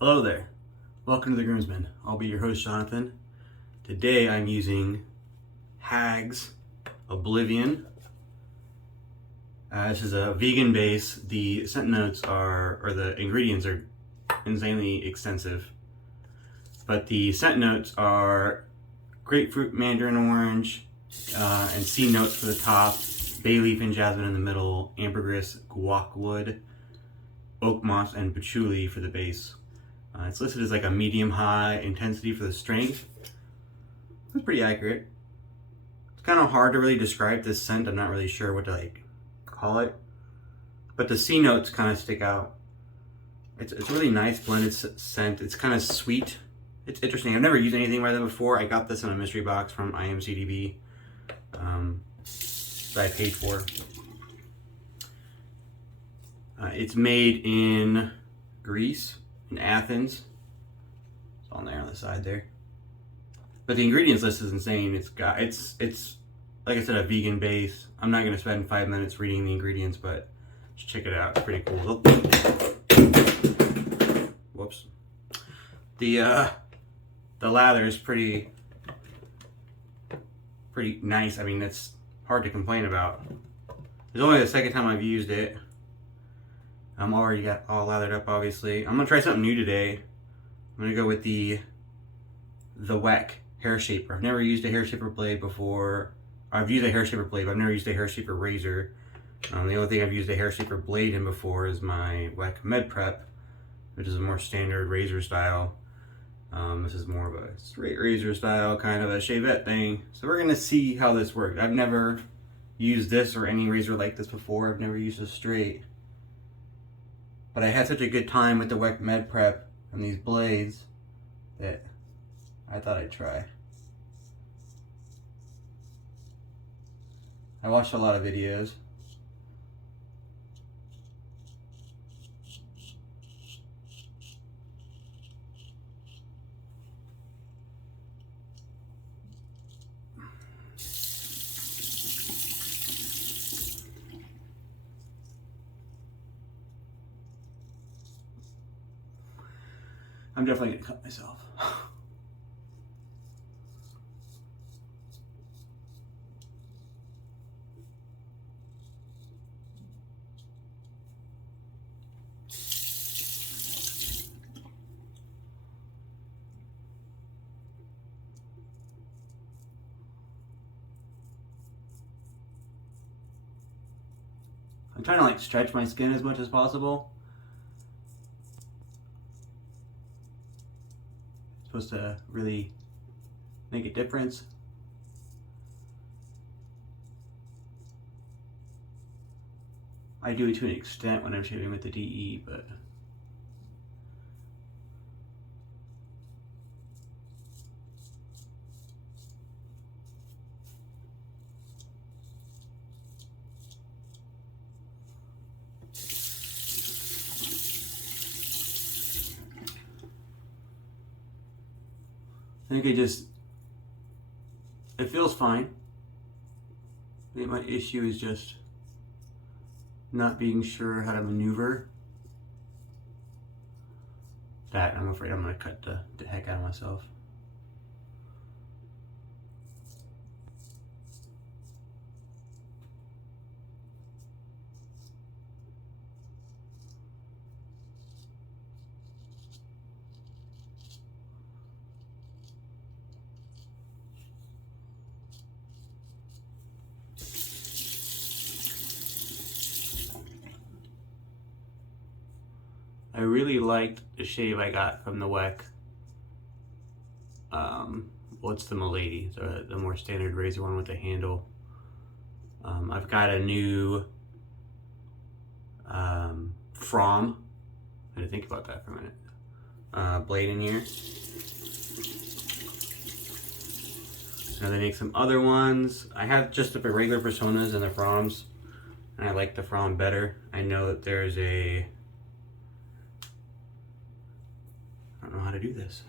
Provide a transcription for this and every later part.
Hello there. Welcome to the Groomsman. I'll be your host, Jonathan. Today I'm using HAGS Oblivion. This is a vegan base. The scent notes or the ingredients are insanely extensive. But the scent notes are grapefruit, mandarin orange, and C notes for the top, bay leaf and jasmine in the middle, ambergris, guacwood, oak moss, and patchouli for the base. It's listed as like a medium-high intensity for the strength. It's pretty accurate. It's kind of hard to really describe this scent. I'm not really sure what to call it. But the C notes kind of stick out. It's a really nice blended scent. It's kind of sweet. It's interesting. I've never used anything by them before. I got this in a mystery box from IMCDB that I paid for. It's made in Greece. In Athens. It's on there on the side there. But the ingredients list is insane. It's like I said, a vegan base. I'm not gonna spend 5 minutes reading the ingredients, but just check it out. It's pretty cool. Whoops. The lather is pretty nice. I mean, it's hard to complain about. It's only the second time I've used it. I'm already got all lathered up, obviously. I'm gonna try something new today. I'm gonna go with the Weck Hairshaper. I've never used a Hairshaper blade before. I've used a Hairshaper blade, but I've never used a Hairshaper razor. The only thing I've used a Hairshaper blade in before is my Weck Med Prep, which is a more standard razor style. This is more of a straight razor style, kind of a Shavette thing. So we're gonna see how this works. I've never used this or any razor like this before. I've never used a straight. But I had such a good time with the Weck Med Prep and these blades that I thought I'd try. I watched a lot of videos. I'm definitely gonna cut myself. I'm trying to stretch my skin as much as possible. Supposed to really make a difference. I do it to an extent when I'm shaving with the DE, but I think it feels fine. I think my issue is just not being sure how to maneuver. That, I'm afraid I'm gonna cut the heck out of myself. I really liked the shave I got from the Weck. What's the Milady? The more standard razor one with the handle. I've got a new FROMM. I had to think about that for a minute. Blade in here. Now they make some other ones. I have just the regular Personas and the FROMMs, and I like the FROMM better. I know that there's a... I don't know how to do this.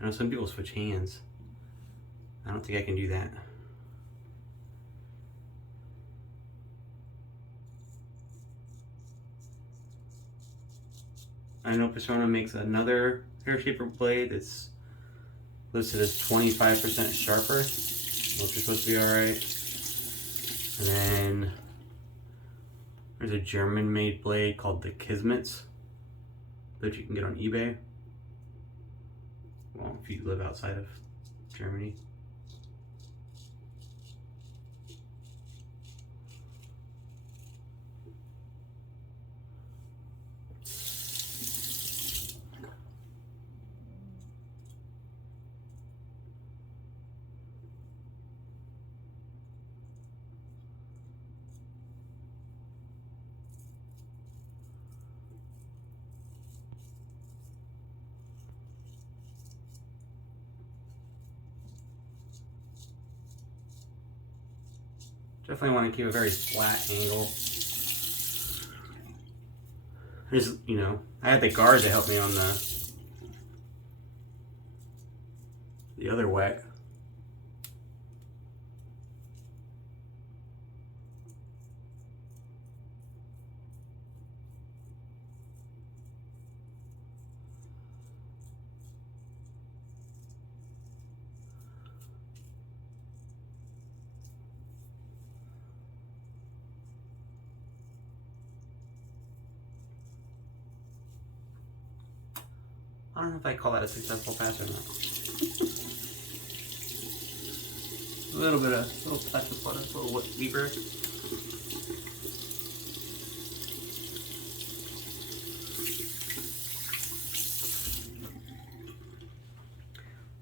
I know some people switch hands. I don't think I can do that. I know Persona makes another Hairshaper blade that's listed as 25% sharper, which is supposed to be alright. And then there's a German-made blade called the Kismets that you can get on eBay. Well, if you live outside of Germany. Definitely want to keep a very flat angle. There's, you know, I had the guard to help me on the other Weck. I don't know if I call that a successful pass or not. A little touch of butter, a little weeper.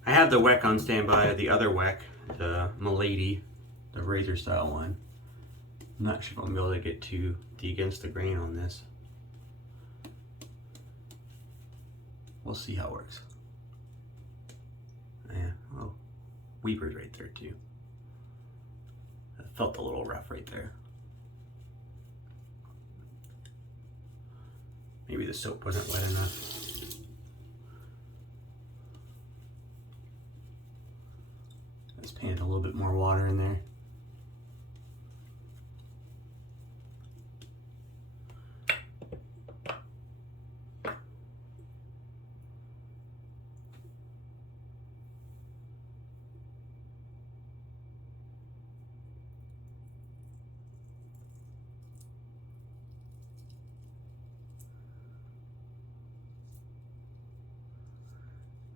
I have the Weck on standby, the other Weck, the Milady, the razor style one. I'm not sure if I'm gonna be able to get too against the grain on this. We'll see how it works. Yeah, oh, weeper's right there too. It felt a little rough right there. Maybe the soap wasn't wet enough. Let's paint a little bit more water in there.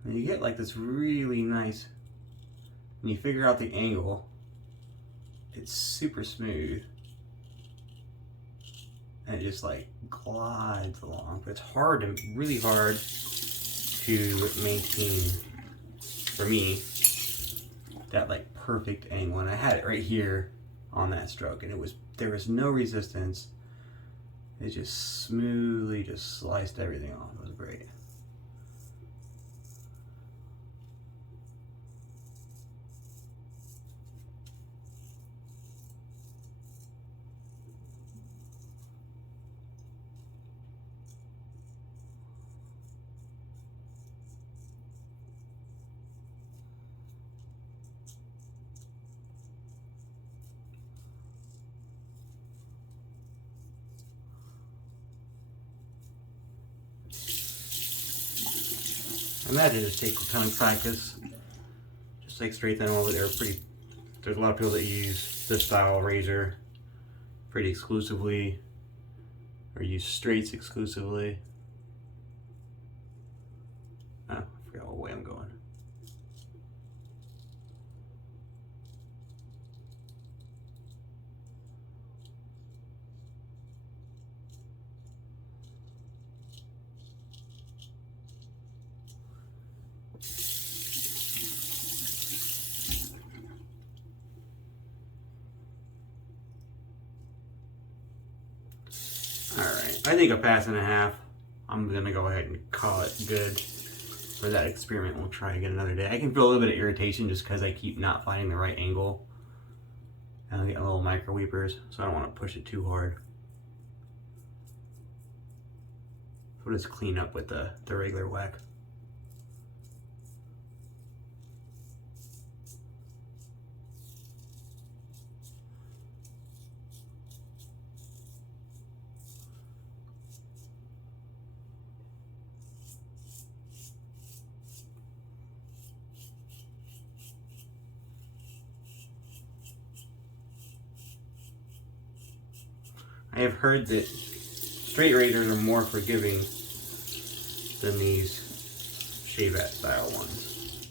And you get like this really nice, when you figure out the angle, it's super smooth. And it just like glides along. But it's hard, and really hard to maintain, for me, that like perfect angle. And I had it right here on that stroke, and there was no resistance. It just smoothly just sliced everything off. It was great. Imagine just take a ton of practice. Just like straight them over there. There's a lot of people that use this style razor pretty exclusively, or use straights exclusively. Oh, I forgot what way I'm going. I think a pass and a half. I'm gonna go ahead and call it good for that experiment. We'll try again another day. I can feel a little bit of irritation just because I keep not finding the right angle. And I'm getting little micro weepers, so I don't want to push it too hard. So we'll just clean up with the regular Weck. I have heard that straight razors are more forgiving than these Shavette style ones.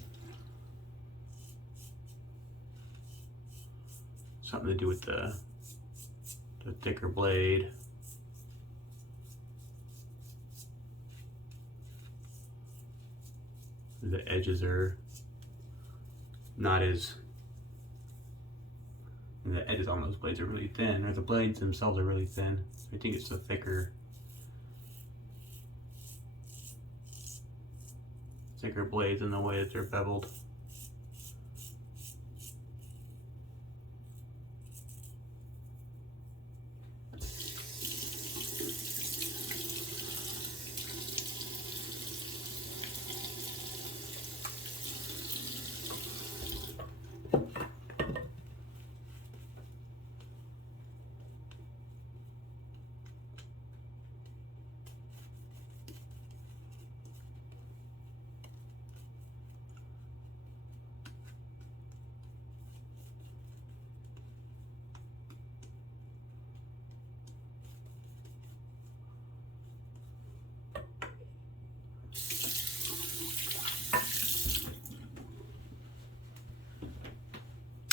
Something to do with the thicker blade. The edges are not as, the edges on those blades are really thin, or the blades themselves are really thin. I think it's the thicker blades in the way that they're beveled.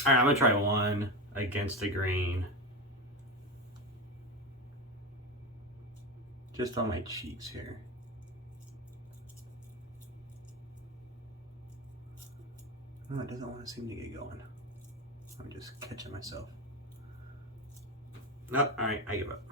All right, I'm gonna try one against the grain. Just on my cheeks here. Oh, it doesn't want to seem to get going. I'm just catching myself. Nope, all right, I give up.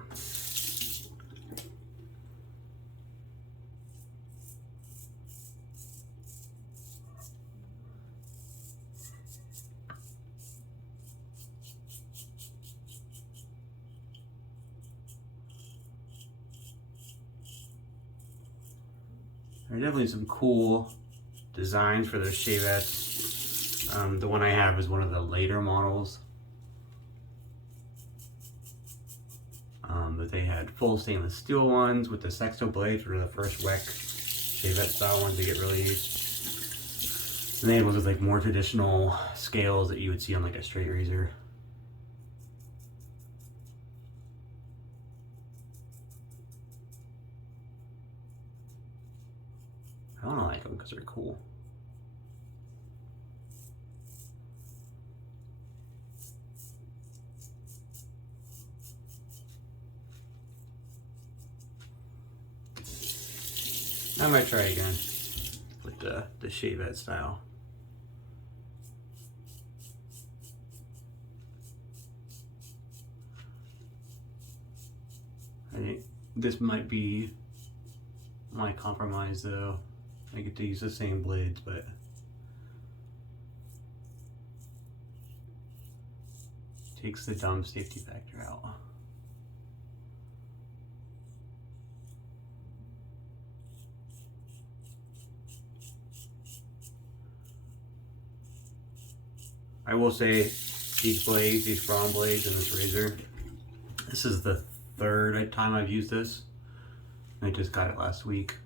There are definitely some cool designs for those Shavettes. The one I have is one of the later models. But they had full stainless steel ones with the sexto blades, which were the first Weck Shavette style ones to get released. And they had ones with like more traditional scales that you would see on like a straight razor. I don't like them because they're cool. I might try again with the Shavette style. I think this might be my compromise though. I get to use the same blades, but takes the dumb safety factor out. I will say these blades, these FROMM blades and this razor, this is the third time I've used this. I just got it last week.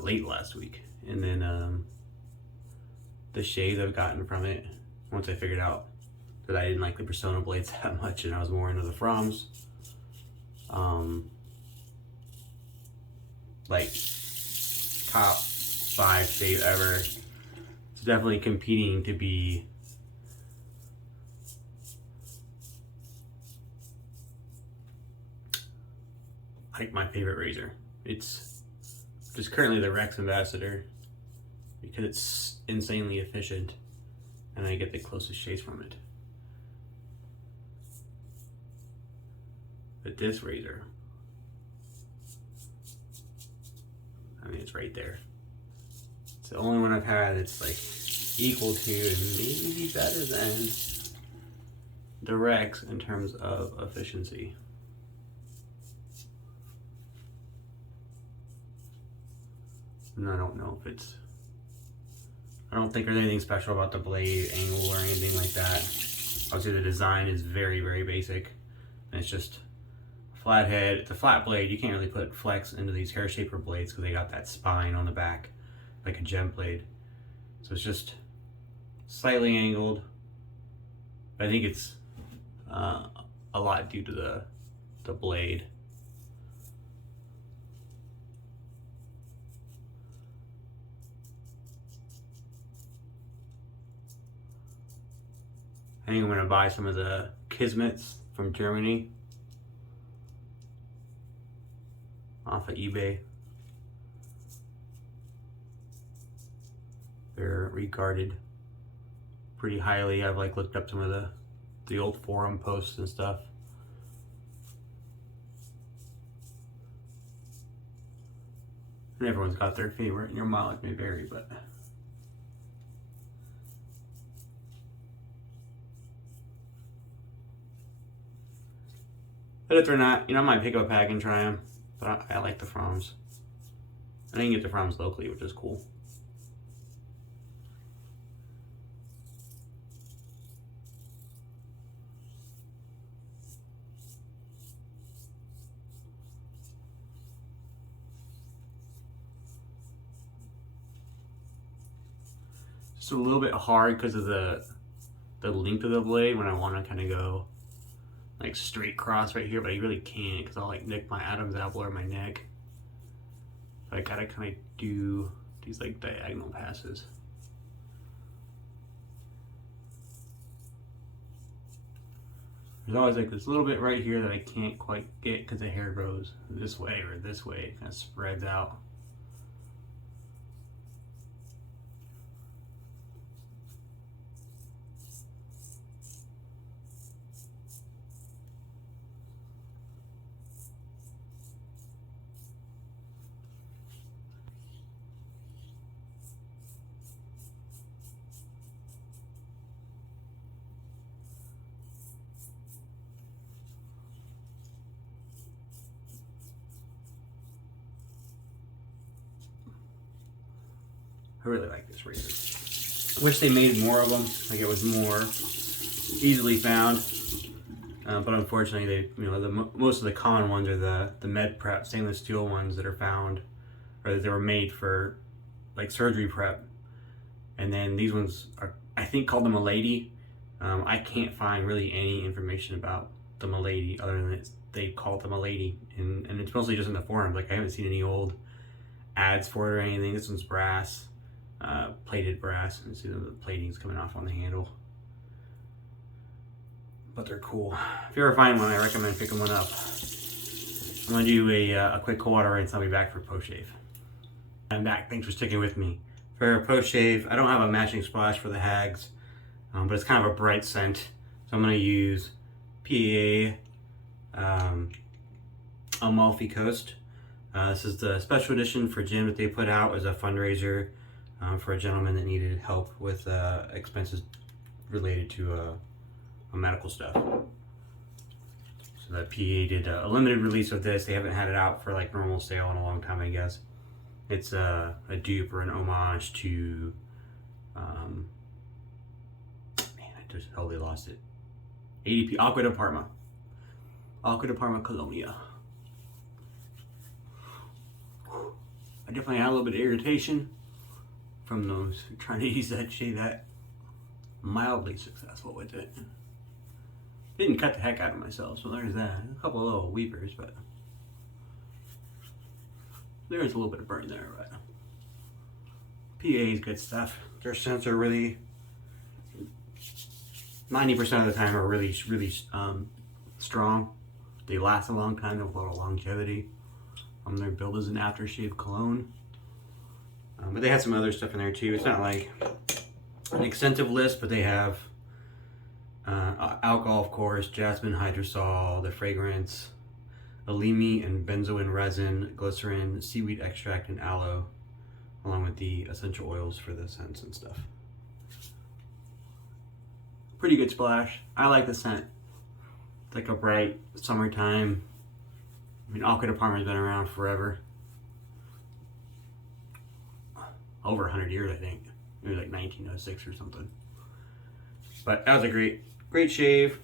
Late last week. And then the shades I've gotten from it, once I figured out that I didn't like the Persona blades that much and I was more into the FROMMs. Like top 5 shade ever. It's definitely competing to be like my favorite razor. It's just currently the Rex Ambassador because it's insanely efficient and I get the closest shades from it. But this razor, I mean, it's right there. It's the only one I've had that's like equal to and maybe better than the Rex in terms of efficiency. And I don't know if it's, I don't think there's anything special about the blade angle or anything like that. Obviously the design is very, very basic. And it's just a flat head. It's a flat blade. You can't really put flex into these Hairshaper blades because they got that spine on the back, like a gem blade. So it's just slightly angled. But I think it's a lot due to the blade. I think I'm gonna buy some of the Kismets from Germany off of eBay. They're regarded pretty highly. I've like looked up some of the old forum posts and stuff. And everyone's got their favorite, and your mileage may vary, but if they're not, you know, I might pick up a pack and try them. But I like the FROMMs. And I can get the FROMMs locally, which is cool. Just a little bit hard because of the length of the blade when I want to kind of go like straight cross right here, but I really can't because I'll like nick my Adam's apple or my neck. So I gotta kind of do these like diagonal passes. There's always like this little bit right here that I can't quite get because the hair grows this way or this way. It kind of spreads out. I really like this razor. I wish they made more of them, like it was more easily found. But unfortunately, they, you know, most of the common ones are the med prep stainless steel ones that are found, or that they were made for like surgery prep. And then these ones are, I think, called the Milady. I can't find really any information about the Milady other than they call it the Milady, and it's mostly just in the forums. Like I haven't seen any old ads for it or anything. This one's brass. Plated brass, and see the plating's coming off on the handle. But they're cool. If you ever find one, I recommend picking one up. I'm gonna do a quick water rinse. I'll be back for post shave. I'm back. Thanks for sticking with me. For post shave, I don't have a matching splash for the HAGS, but it's kind of a bright scent. So I'm gonna use PA Amalfi Coast. This is the special edition for gym that they put out as a fundraiser. For a gentleman that needed help with expenses related to medical stuff. So that PA did a limited release of this. They haven't had it out for like normal sale in a long time, I guess. It's a dupe or an homage to, man, I just totally lost it. ADP, Aqua de Parma. Aqua de Parma Colonia. I definitely had a little bit of irritation from those trying to use that shade. That mildly successful with it. Didn't cut the heck out of myself, so there's that. A couple of little weepers, but there's a little bit of burn there. But PA is good stuff. Their scents are really 90% of the time are really strong. They last a long time. They have a lot of longevity. They're billed as an aftershave cologne. But they had some other stuff in there too. It's not like an extensive list, but they have alcohol, of course, jasmine hydrosol, the fragrance, alimi and benzoin resin, glycerin, seaweed extract, and aloe, along with the essential oils for the scents and stuff. Pretty good splash. I like the scent. It's like a bright summertime. I mean, Aqua de Parma's been around forever. Over 100 years, I think. Maybe like 1906 or something. But that was a great shave.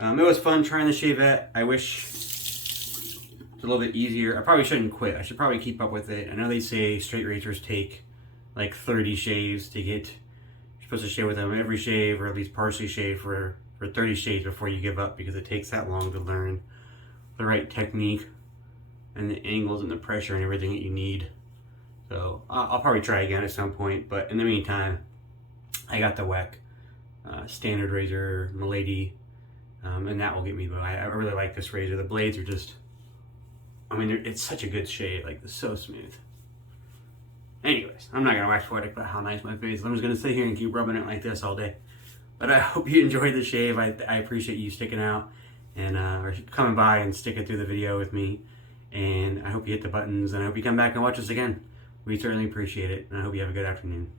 It was fun trying the Shavette. I wish it's a little bit easier. I probably shouldn't quit. I should probably keep up with it. I know they say straight razors take like 30 shaves to get. You're supposed to shave with them every shave, or at least partially shave for for 30 shades before you give up, because it takes that long to learn the right technique and the angles and the pressure and everything that you need. So I'll probably try again at some point, but in the meantime, I got the Weck standard razor, Milady, and that will get me by. I really like this razor. The blades are just, I mean, it's such a good shave, like, it's so smooth. Anyways, I'm not gonna wax poetic about how nice my face is. I'm just gonna sit here and keep rubbing it like this all day. But I hope you enjoyed the shave. I appreciate you sticking out and or coming by and sticking through the video with me. And I hope you hit the buttons, and I hope you come back and watch us again. We certainly appreciate it, and I hope you have a good afternoon.